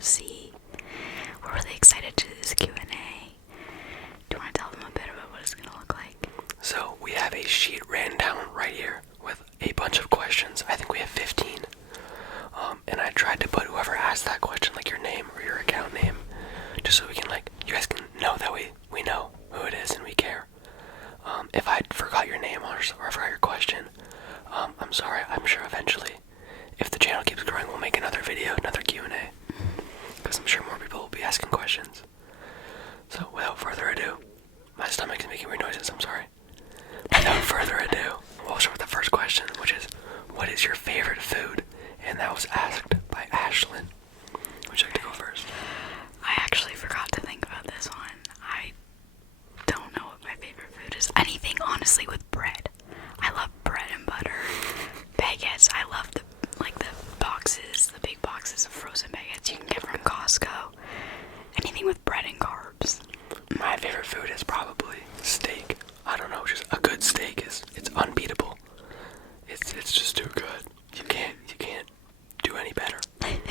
to see. We're really excited to do this Q&A. Do you want to tell them a bit about what it's going to look like? So we have a sheet written down right here with a bunch of questions. I think we have 15. And I tried to put whoever asked that question, like your name or your account name, just so we can, like, you guys can know that we know who it is and we care. If I forgot your name or I forgot your question, I'm sorry. I'm sure eventually, if the channel keeps growing, we'll make another video, another Q&A, because I'm sure more people will be asking questions. So without further ado, my stomach is making weird noises, I'm sorry. Without further ado, we'll start with the first question, which is, what is your favorite food? And that was asked by Ashlyn. Would you like to go first? I actually forgot to think about this one. I don't know what my favorite food is. Anything, honestly, with bread. I love bread and butter. Baguettes, I love the big boxes of frozen baguettes you can get from Costco. Anything with bread and carbs. My favorite food is probably steak. I don't know, just a good steak it's unbeatable. It's just too good. You can't do any better.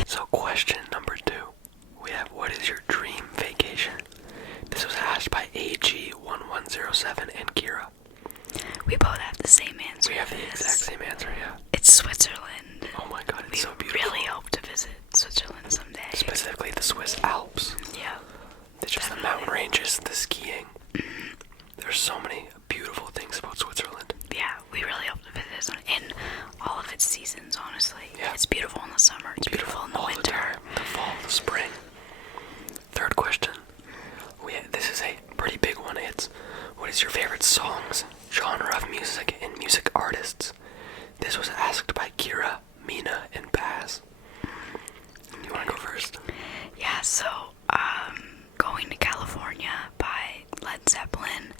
So question number 2. We have, what is your dream vacation? This was asked by AG1107 and Kira. We both have the same answer. We have the exact same answer, yeah. It's Switzerland. Oh my god, it's so beautiful. We really hope to visit Switzerland someday. Specifically the Swiss Alps. Yeah. It's just the mountain ranges, the skiing. There's so many beautiful things about Switzerland. Yeah, we really hope to visit in all of its seasons, honestly. Yeah. It's beautiful in the summer, it's beautiful in the winter. The time, the fall, the spring. Third question. This is a pretty big one. It's, what is your favorite songs, genre of music, and music artists? This was asked by Kira, Mina, and Baz. You want to go first? Yeah, so, Going to California by Led Zeppelin.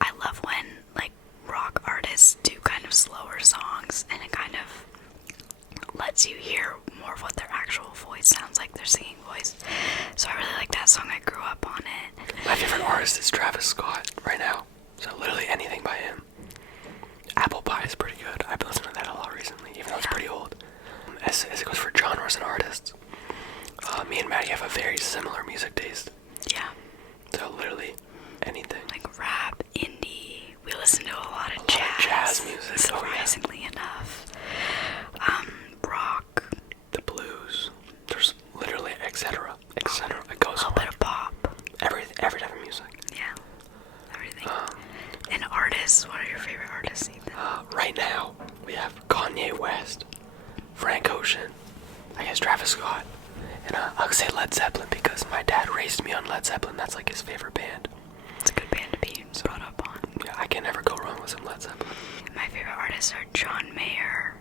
I love when, like, rock artists do kind of slower songs, and it kind of lets you hear more of what their actual voice sounds like, their singing voice. So I really like that song. I grew up on it. My favorite artist is Travis Scott right now. So literally anything by him. Apple Pie is pretty good. I've been listening to that a lot recently, even though it's pretty old. As it goes for genres and artists, me and Maddie have a very similar music taste. Yeah. So literally anything. Like rap, indie. We listen to a lot of jazz music. Surprisingly enough. Rock. The blues. There's literally etc. etc. It goes on. A bit of pop. Every type of music. Yeah. Everything. And artists. What are your favorite artists, Ethan? Right now, we have Kanye West, Frank Ocean, I guess Travis Scott, and I'll say Led Zeppelin because my dad raised me on Led Zeppelin. That's like his favorite band. It's a good band to be brought up on. Yeah, I can never go wrong with some Led Zeppelin. My favorite artists are John Mayer,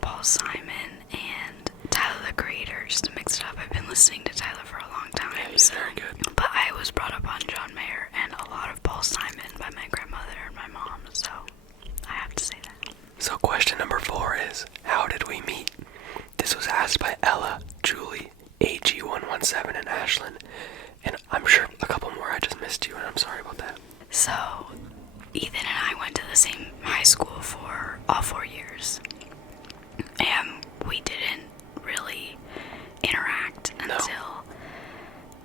Paul Simon, and Tyler the Creator. Just to mix it up, I've been listening to Tyler for a long time. Yeah, he's very good. But I was brought up on John Mayer and a lot of Paul Simon by my grandmother and my mom, so I have to say that. So question number 4 is, how did we meet? This was asked by Ella, Julie, AG117, and Ashlyn. And I'm sure a couple more I just missed you, and I'm sorry about that. So, Ethan and I went to the same high school for all 4 years. And we didn't really interact until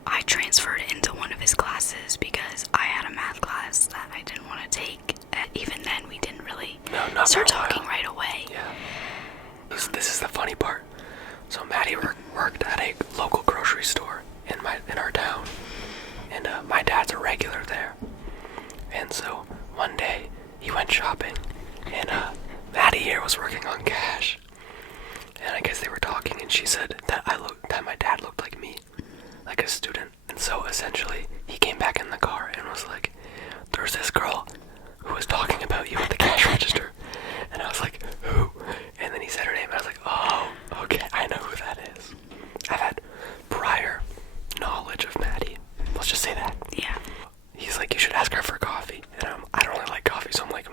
I transferred into one of his classes because I had a math class that I didn't want to take. Even then, we didn't really start talking right away. Yeah. This is the funny part. So Maddie worked at a local grocery store in our town, and my dad's a regular there. And so one day he went shopping, and Maddie here was working on cash. And I guess they were talking, and she said that my dad looked like me, like a student. And so essentially, he came back in the car and was like, "There's this girl who was talking about you at the cash register." And I was like, "Who?" And then he said her name, and I was like, "Oh, okay, I know who that is." I've had prior knowledge of Maddie. Let's just say that. Yeah. He's like, "You should ask her for coffee." And I don't really like coffee, so I'm like,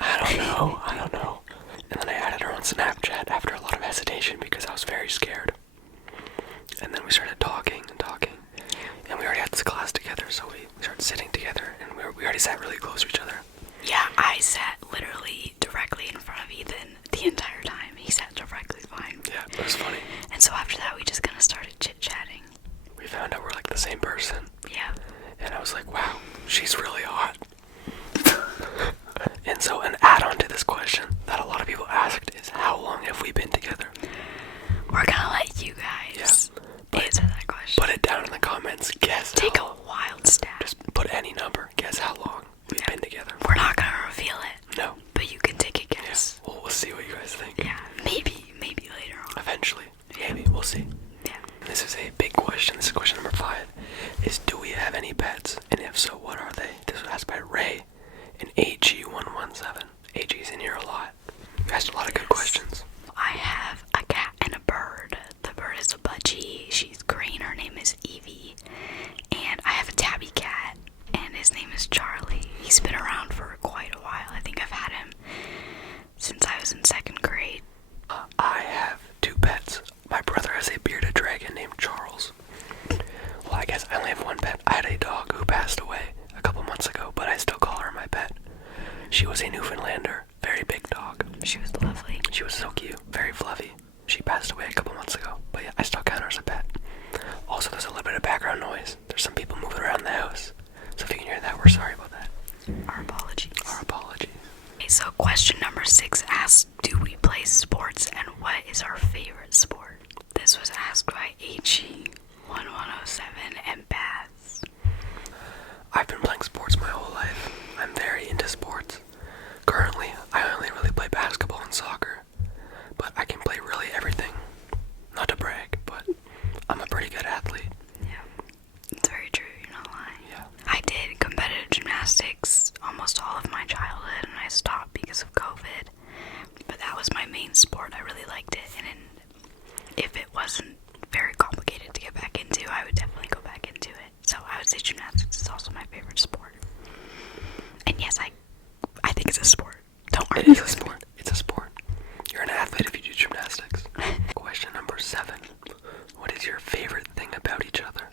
I don't know. And then I added her on Snapchat after a lot of hesitation because I was very scared. And then we started talking, and we already had this class together, so we started sitting together, and we already sat really close to each other. Yeah, I sat literally directly in front of Ethan the entire time. He sat directly behind me. Yeah, it was funny. And so after that, we just kind of started chit same person. Yeah. And I was like, wow, she's really hot. And so an add-on to this question that a lot of people asked is, how long have we been together? We're gonna let you guys answer that question. Put it down in the comments. Guess. Take a wild stab. Just put any number. Guess how long we've been together. We're not gonna reveal it. No. But you can take a guess. Yeah. We'll see what you guys think. Yeah. Maybe later on. Eventually. Maybe. We'll see. Yeah. And this is a big question. This is question number 5. Is, do we have any pets? And if so, what are they? This was asked by Ray and AG117. AG's in here a lot. You asked a lot of good questions. I have a cat and a bird. The bird is a budgie. She's green. Her name is Evie. And I have a tabby cat, and his name is Charlie. He's been around for quite a while. I think I've had him since I was in 2nd grade. I have 2 pets. My brother has a bearded dragon named Charles. Well, I guess I only have 1 pet. I had a dog who passed away a couple months ago, but I still call her my pet. She was a Newfoundlander, very big dog. She was lovely. She was so cute, very fluffy. She passed away a couple months ago, but yeah, I still count her as a pet. Also, there's a little bit of background noise. There's some people moving around the house. So if you can hear that, we're sorry about that. Our apologies. Our apologies. Okay, so question number 6 asks, do we play sports and what is our favorite sport? This was asked by AG1107 and Baz. I've been playing sports my whole life. I'm very into sports. Currently, I only really play basketball and soccer, but I can play really everything. Not to brag, but I'm a pretty good athlete. Yeah, it's very true, you're not lying. Yeah. I did competitive gymnastics almost all of my childhood, and I stopped because of COVID. But that was my main sport. I really liked it, and if it wasn't very complicated to get back into, I would definitely go back into it. So I would say gymnastics is also my favorite sport. And yes, I think it's a sport. Don't worry. It is a sport. It's a sport. You're an athlete if you do gymnastics. Question number 7. What is your favorite thing about each other?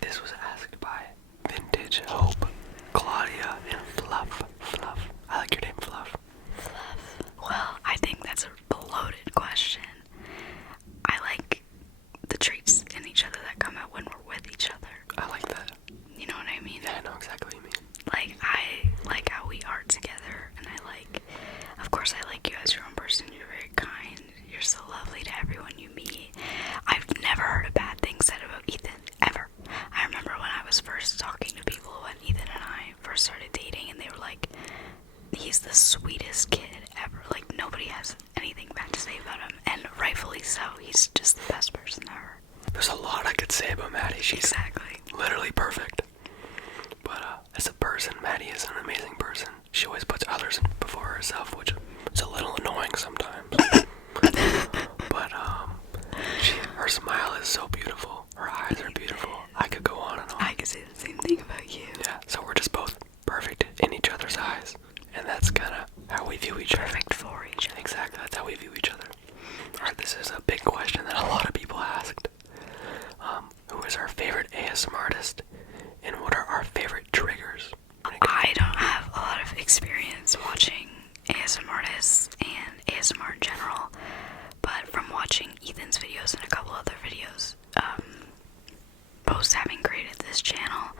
This was asked by Vintage Hope, Claudia, and Fluff. Fluff. I like your name, Fluff. Fluff. Well, I think that's a loaded question. I like the traits in each other that come out when we're with each other. I like that. You know what I mean? Yeah, I know exactly what you mean. Like, I like how we are together, and of course I like you as your own person. You're very kind. You're so lovely to everyone you meet. I've never heard a bad thing said about Ethan, ever. I remember when I was first talking to people when Ethan and I first started dating, and they were like, he's the sweetest kid ever. Like, nobody has anything bad to say about him, and rightfully so. He's just the best person ever. There's a lot I could say about Maddie. She's Exactly. literally perfect. But as a person, Maddie is an amazing person. She always puts others before herself, which is a little annoying sometimes. But her smile is so beautiful. Her eyes are beautiful. I could go on and on. I could say the same thing about you. Yeah, so we're just both perfect in each other's eyes. And that's kind of how we view each other. Perfect for each other. Exactly, that's how we view each other. Alright, this is a big question that a lot of people asked. Who is our favorite ASMR artist? And what are our favorite triggers? I don't have a lot of experience watching ASMR artists and ASMR in general, but from watching Ethan's videos and a couple other videos, post having created this channel,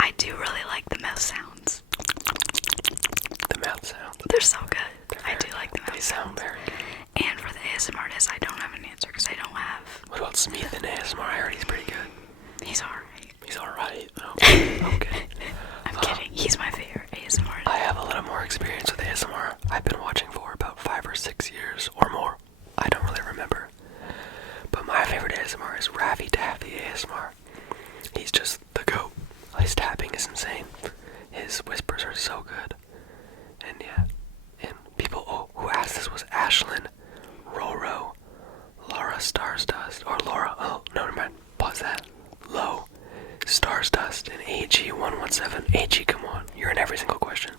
I do really like the mouth sounds. The mouth sounds. They're so good. I do like the mouth They sound very good. And for the ASMR artist, I don't have an answer because I don't have. What about Smith in ASMR? I heard he's pretty good. He's alright. He's alright. Okay. Okay. I'm kidding. He's my favorite ASMR artist. I have a little more experience with ASMR. I've been watching for about 5 or 6 years or more. I don't really remember. But my favorite ASMR is Raffy Taffy ASMR. He's just the GOAT. His tapping is insane. His whispers are so good. And yeah. And people who asked this was Ashlyn, Roro, Laura Starsdust, or Laura, no, never mind, pause that. Low, Starsdust, and AG117. AG, come on, you're in every single question.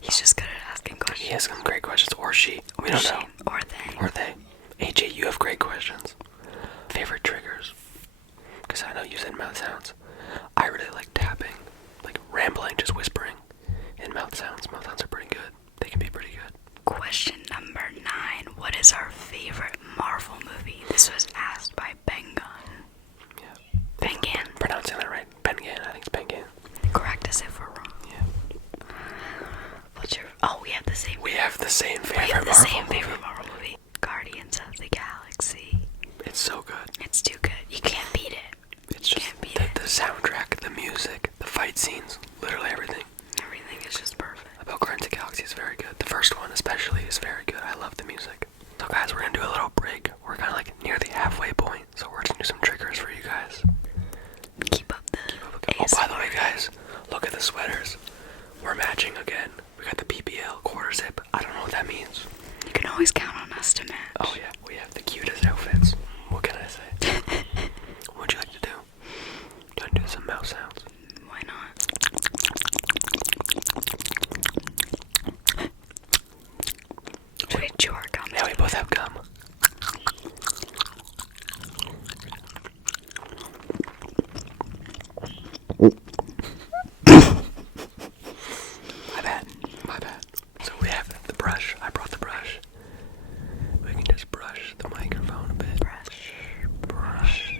He's just good at asking questions. He has some great questions, or she, we don't know. Or they. Or they. AJ, you have great questions. Favorite triggers? Because I know you said mouth sounds. I really like tapping, like rambling, just whispering, and mouth sounds. Mouth sounds are pretty good. They can be pretty good. Question number 9. What is our favorite Marvel movie? This was asked by Bengun. Yeah. Bengun. It's too good. You can't beat it. It's just the soundtrack, the music, the fight scenes, literally everything. Everything is just perfect. About Guardians of the Galaxy is very good. The first one especially is very good. I love the music. So guys, we're gonna do a little break. We're kind of like near the halfway point, so we're just gonna do some triggers for you guys. Keep up the Oh, by the way, guys, look at the sweaters. We're matching again. We got the PPL quarter zip. I don't know what that means. You can always count on us to match. Oh yeah, we have the cutest outfits. What can I say? What would you like to do? Do you want to do some mouse sounds? Why not? Should we chew our gum? Yeah, we both have gum. My bad. So we have the brush. I brought the brush. We can just brush the microphone a bit. Brush.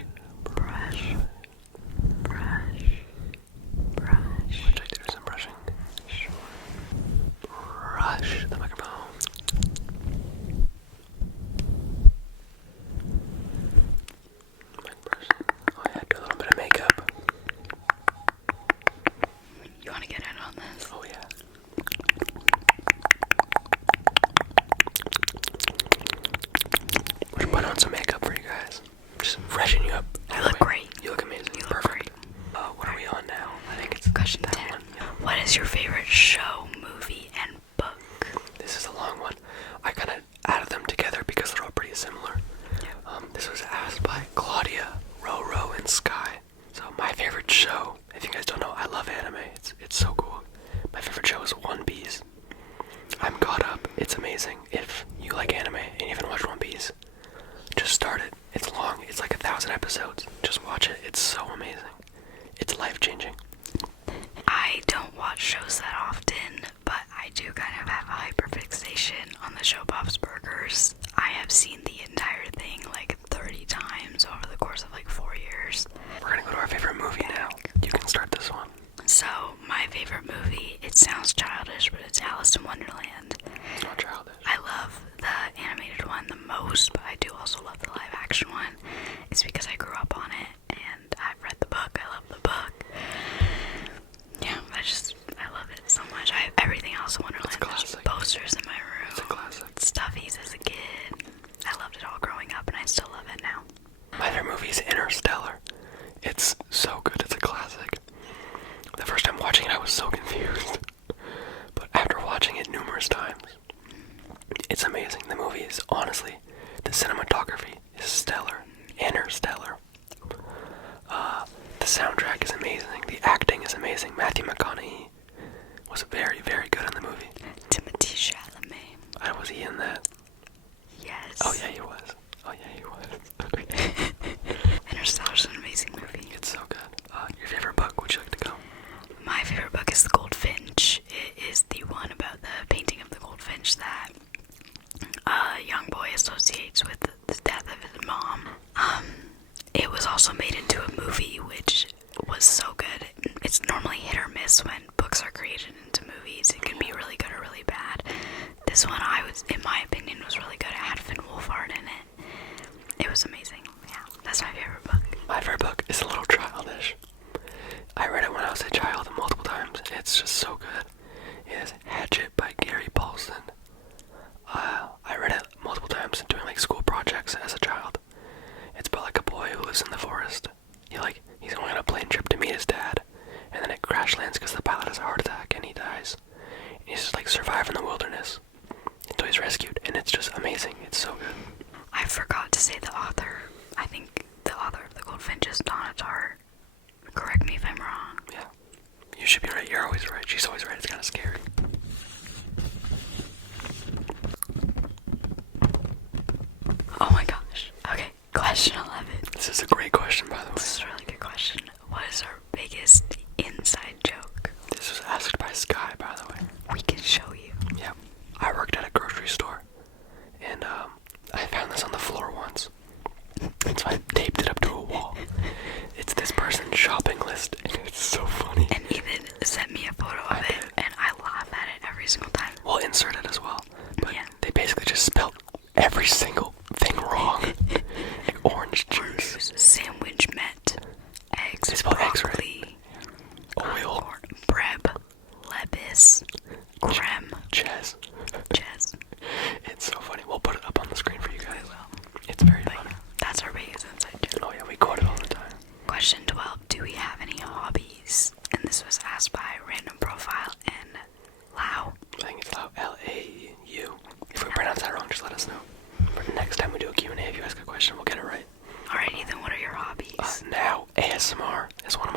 Would you like to do some brushing? Sure. Brush the microphone. Oh yeah, do a little bit of makeup. You want to get in on this? Oh yeah. We're putting on some makeup for you guys. Just freshen you up. You look great. You look amazing. You look Perfect. great. What are we on now? I think it's Question that 10. one. Yeah. What is your favorite show, movie, and book? This is a long one. I kind of added them together because they're all pretty similar. This was asked by Claudia, Roro, and Sky. So my favorite show, if you guys don't know, I love anime. It's so cool. My favorite show is One Piece. I'm caught up. It's amazing. If you like anime and you haven't watched One Piece, just start it. It's long. It's like 1,000 episodes. Just watch it. It's so amazing. It's life-changing. I don't watch shows that often, but I do kind of have a hyperfixation on the show Bob's Burgers. I have seen the entire thing like 30 times over the course of like 4 years. We're gonna go to our favorite movie now. You can start this one. So, my favorite movie, it sounds childish, but it's Alice in Wonderland. It's not childish. I love the animated one the most, but I do also love the live action one. It's because I grew up on it, and I've read the book. I love the book. Yeah, I love it so much. I have everything else in Wonderland. It's a classic. There's posters in my room. It's a classic. Stuffies as a kid. I loved it all growing up, and I still love it now. My favorite movie is Interstellar. It's so good. It's a classic. The first time watching it, I was so confused. But after watching it numerous times, it's amazing. The movie is, honestly, the cinematography is stellar. Interstellar. The soundtrack is amazing. The acting is amazing. Matthew McConaughey was very, very good in the movie. Timothée Chalamet. Was he in that? Yes. Oh yeah, he was. Interstellar's an amazing movie. It's so good. Your favorite book? Would you like to go? My favorite book is The Goldfinch. It is the one about the painting of the goldfinch that a young boy associates with the death of his mom. It was also made into a movie, which was so good. It's normally hit or miss when books are created into movies. It can be really good or really bad. This one, in my opinion, was really good. It had Finn Wolfhard in it. It was amazing. Yeah, that's my favorite book. My favorite book is a little childish. I read it when I was a child multiple times. It's just so good. It is Hatchet by Gary Paulson. I read it multiple times doing like school projects as a child. It's about like a boy who lives in the forest. He's going on a plane trip to meet his dad, and then it crash lands because the pilot has a heart attack and he dies. And he's just like surviving the wilderness until he's rescued, and it's just amazing. It's so good. I forgot to say the author. I think the author of The Goldfinch is Donna Tartt. Correct me if I'm wrong. Yeah. You should be right. You're always right. She's always right. It's kind of scary. Oh my gosh. Okay, question 11. This is a great question, by the way. This is a really good question. What is our biggest inside joke? This was asked by Sky, by the way. We can show you. Yeah. I worked at a grocery store, and I found this on the floor once. And so I taped it up to a wall. It's this person's shopping list, and it's so funny. And Ethan sent me a photo of it, and I laugh at it every single time. We'll insert it as well. But yeah. They basically just spelled every single thing wrong. Like orange juice,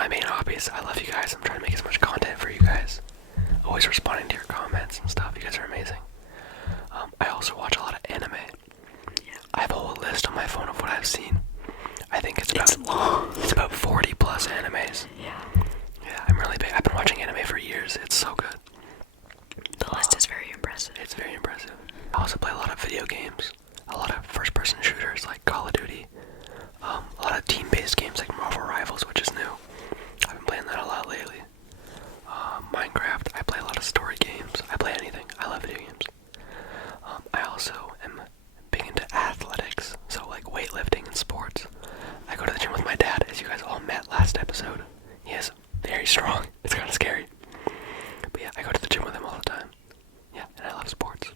my main hobbies. I love you guys. I'm trying to make as much content for you guys. Always responding to your comments and stuff. You guys are amazing. I also watch a lot of anime. Yeah. I have a whole list on my phone of what I've seen. I think it's long. It's about 40 plus animes. Yeah. Yeah, I'm really big. I've been watching anime for years. It's so good. The list is very impressive. It's very impressive. I also play a lot of video games. A lot of first-person shooters like Call of Duty. A lot of team-based games like Marvel Rivals, which is new. I've been playing that a lot lately. Minecraft. I play a lot of story games. I play anything. I love video games. I also am big into athletics, so like weightlifting and sports. I go to the gym with my dad, as you guys all met last episode. He is very strong. It's kind of scary. But yeah, I go to the gym with him all the time. Yeah, and I love sports.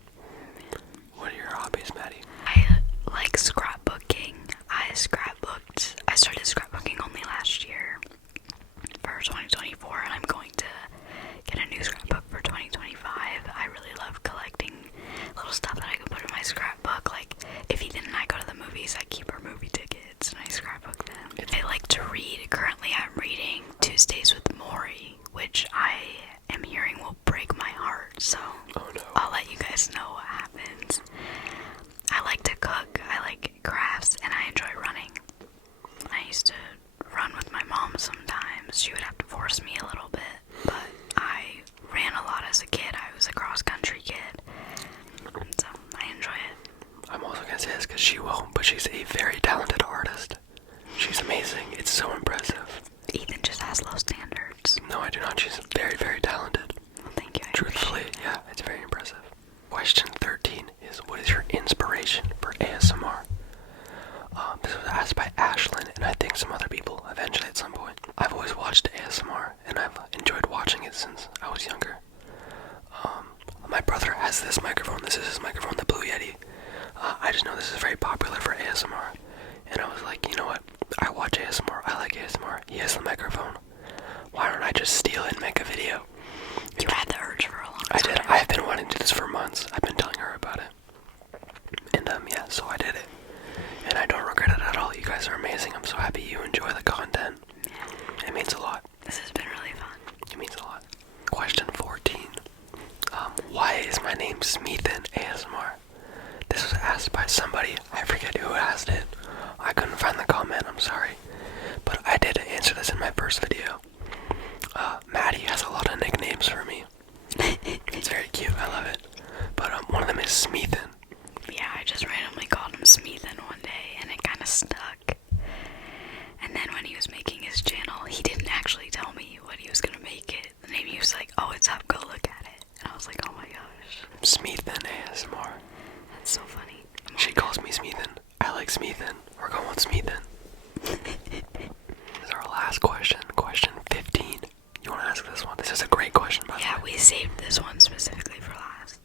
What are your hobbies, Maddie? I like scrapbooking. I started scrapbooking only last year for 2024, and I'm going to get a new scrapbook for 2025. I really love collecting little stuff that I can put in my scrapbook. Like, if Ethan and I go to the movies, I keep our movie tickets and I scrapbook them. I like to read. Currently, I'm reading Tuesdays with Maury, which I am hearing will break my heart, so I'll let you guys know what happens. I like to cook, I like crafts, and I enjoy running. I used to run with my mom sometimes. She would have to force me a little bit, but I ran a lot as a kid. I was a cross-country kid, so I enjoy it. I'm also going to say this because she won't, but she's a very talented artist. She's amazing. It's so impressive. Ethan just has low standards. No, I do not. She's very, very talented. Well, thank you. Truthfully, yeah, it's very impressive. Question 13 is, what is your inspiration for ASMR? This was asked by Ashlyn, and I think some other people eventually at some point. I've always watched ASMR, and I've enjoyed watching it since I was younger. My brother has this microphone. This is his microphone, the Blue Yeti. I just know this is very popular for ASMR. And I was like, you know what? I watch ASMR. I like ASMR. He has the microphone. Why don't I just steal it and make a video? You had the urge for a long time. I did. I've been wanting to do this for months. I've been telling her about it. And yeah, so I did it. And I don't regret it at all. You guys are amazing. I'm so happy you enjoy the content. Yeah. It means a lot. This has been really fun. It means a lot. Question 14. Why is my name Smeethan ASMR? This was asked by somebody. I forget who asked it. I couldn't find the comment. I'm sorry. But I did answer this in my first video. Maddie has a lot of nicknames for me. It's very cute. I love it. But one of them is Smeethan. Yeah, I just randomly called him Smeethan one day, and it kind of stuck. And then when he was making his channel, he didn't actually tell me what he was going to make it. The name, he was like, oh, it's up, go look at it. And I was like, oh my gosh. Smeethan ASMR. That's so funny. She calls me Smeethan. I like Smeethan. We're going with Smeethan. This is our last question. Question 15. You want to ask this one? This is a great question, by the way. Yeah, we saved this one specifically for last.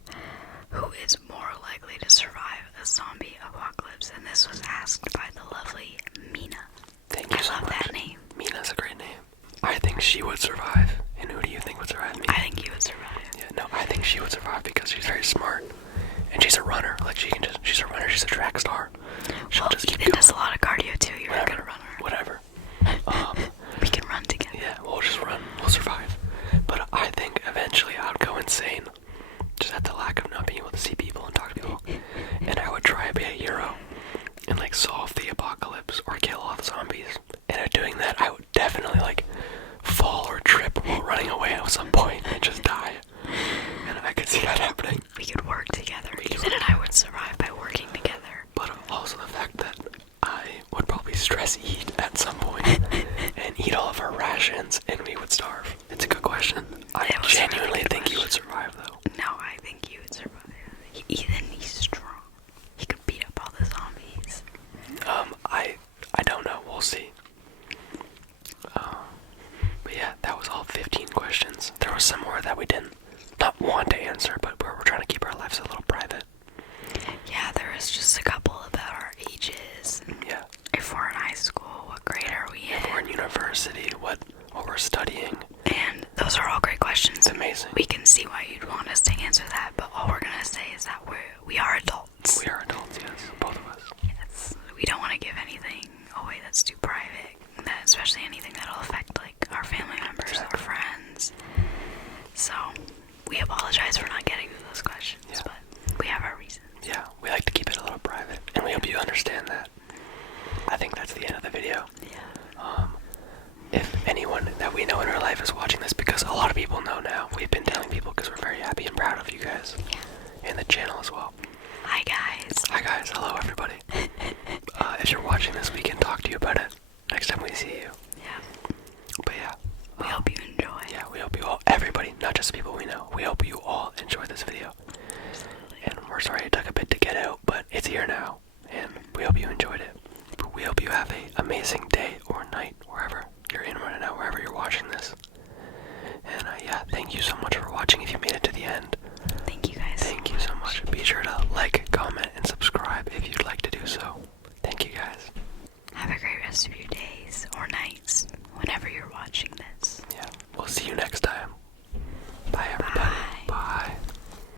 Who is more likely to survive a zombie apocalypse? And this was asked by the lovely Mina. Thank you so much. I love that name. Mina's a great name. I think she would survive. And who do you think would survive me? I think you would survive. Yeah, no, I think she would survive because she's very smart. And she's a runner. Like, she's a runner. She's a track star. She'll just keep Ethan going. does a lot of cardio too. You're a good runner. Whatever. We can run together. Yeah, we'll just run. We'll survive. But I think eventually I would go insane. Just at the lack of not being able to see people and talk to people. And I would try to be a hero and like solve the apocalypse or kill all the zombies. And in doing that, I would definitely like fall or trip while running away at some point and just die. And I could see that happening. We could work together. Ethan and I would survive by working together. But also the fact that I would probably stress eat at some point and eat all of our rations and we would starve. It's a good question. I genuinely think you would survive though. No, I think you would survive. Ethan, he's strong. He could beat up all the zombies. I don't know. We'll see. But yeah, that was all 15 questions. There was some more that we didn't not want to answer, but we're trying to keep our lives a little private. Yeah, there was just a couple about our ages. Yeah. If we're in high school, what grade are we in? If we're in university, what we're studying. And those are all great questions. It's amazing. We can see why you'd want us to answer that, but all we're gonna say is that we are adults. We are adults, yes, both of us. Yes. We don't want to give anything away that's too private, especially anything that'll affect like our if anyone that we know in our life is watching this, because a lot of people know now. We've been telling people because we're very happy and proud of you guys. And the channel as well. Hi guys. Hi guys, hello everybody. If you're watching this, we can talk to you about it next time we see you. Yeah. But yeah. We hope you enjoy. Yeah, we hope you all, everybody, not just people we know, we hope you all enjoy this video. And we're sorry it took a bit to get out, but it's here now. And we hope you enjoyed it. We hope you have an amazing day or night, wherever you're in right now, wherever you're watching this. And yeah, thank you so much